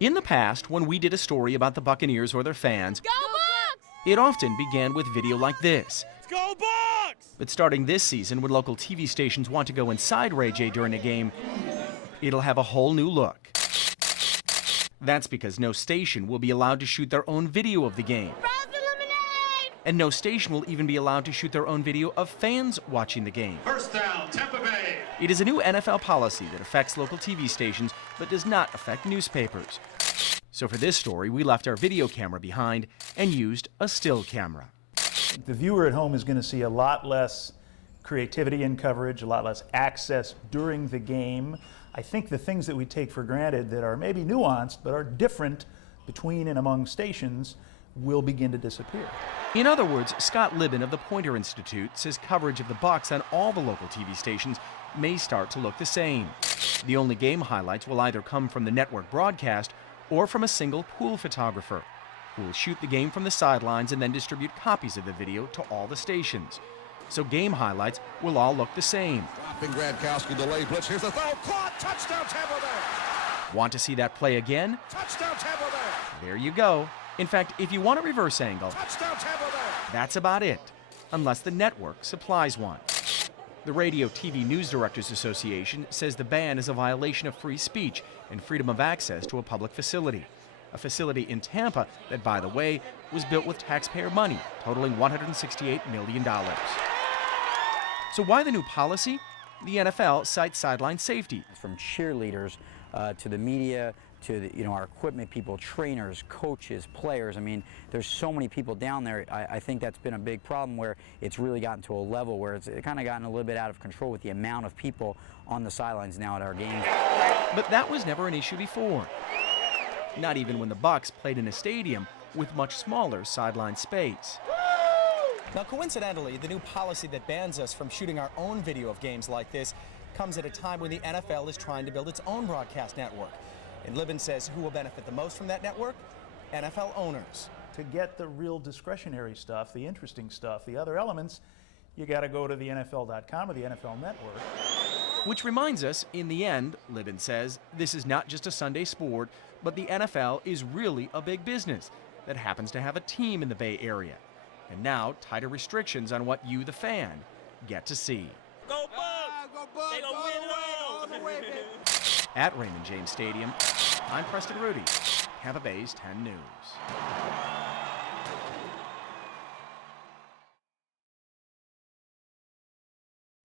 In the past, when we did a story about the Buccaneers or their fans, it often began with video like this. Let's go Bucs! But starting this season, when local TV stations want to go inside Ray J during a game, it'll have a whole new look. That's because no station will be allowed to shoot their own video of the game. And no station will even be allowed to shoot their own video of fans watching the game. First down, Tampa Bay. It is a new NFL policy that affects local TV stations but does not affect newspapers. So for this story, we left our video camera behind and used a still camera. The viewer at home is going to see a lot less creativity in coverage, a lot less access during the game. I think the things that we take for granted that are maybe nuanced but are different between and among stations will begin to disappear. In other words, Scott Libben of the Poynter Institute says coverage of the Bucs on all the local TV stations may start to look the same. The only game highlights will either come from the network broadcast or from a single pool photographer, who will shoot the game from the sidelines and then distribute copies of the video to all the stations. So game highlights will all look the same. Dropping Gradkowski, delayed blitz. Here's the throw. Caught. Touchdown, Tampa Bay. Want to see that play again? Touchdown, Tampa Bay. There you go. In fact, if you want a reverse angle, Touchdown, Tampa Bay. that's about it, unless the network supplies one. The Radio TV News Directors Association says the ban is a violation of free speech and freedom of access to a public facility. A facility in Tampa that, by the way, was built with taxpayer money, totaling $168 million. So why the new policy? The NFL cites sideline safety. From cheerleaders to the media, to our equipment people, trainers, coaches, players. I mean, there's so many people down there. I think that's been a big problem where it's really gotten to a level where it's kind of gotten a little bit out of control with the amount of people on the sidelines now at our games. But that was never an issue before. Not even when the Bucs played in a stadium with much smaller sideline space. Now, coincidentally, the new policy that bans us from shooting our own video of games like this comes at a time when the NFL is trying to build its own broadcast network. And Libben says who will benefit the most from that network? NFL owners. To get the real discretionary stuff, the interesting stuff, the other elements, you got to go to the NFL.com or the NFL Network. Which reminds us, in the end, Libben says, this is not just a Sunday sport, but the NFL is really a big business that happens to have a team in the Bay Area. And now, tighter restrictions on what you, the fan, get to see. Go Bucs! Go Bucs. They gonna win it all! The way, baby. At Raymond James Stadium, I'm Preston Rudy, Tampa Bay's 10 News.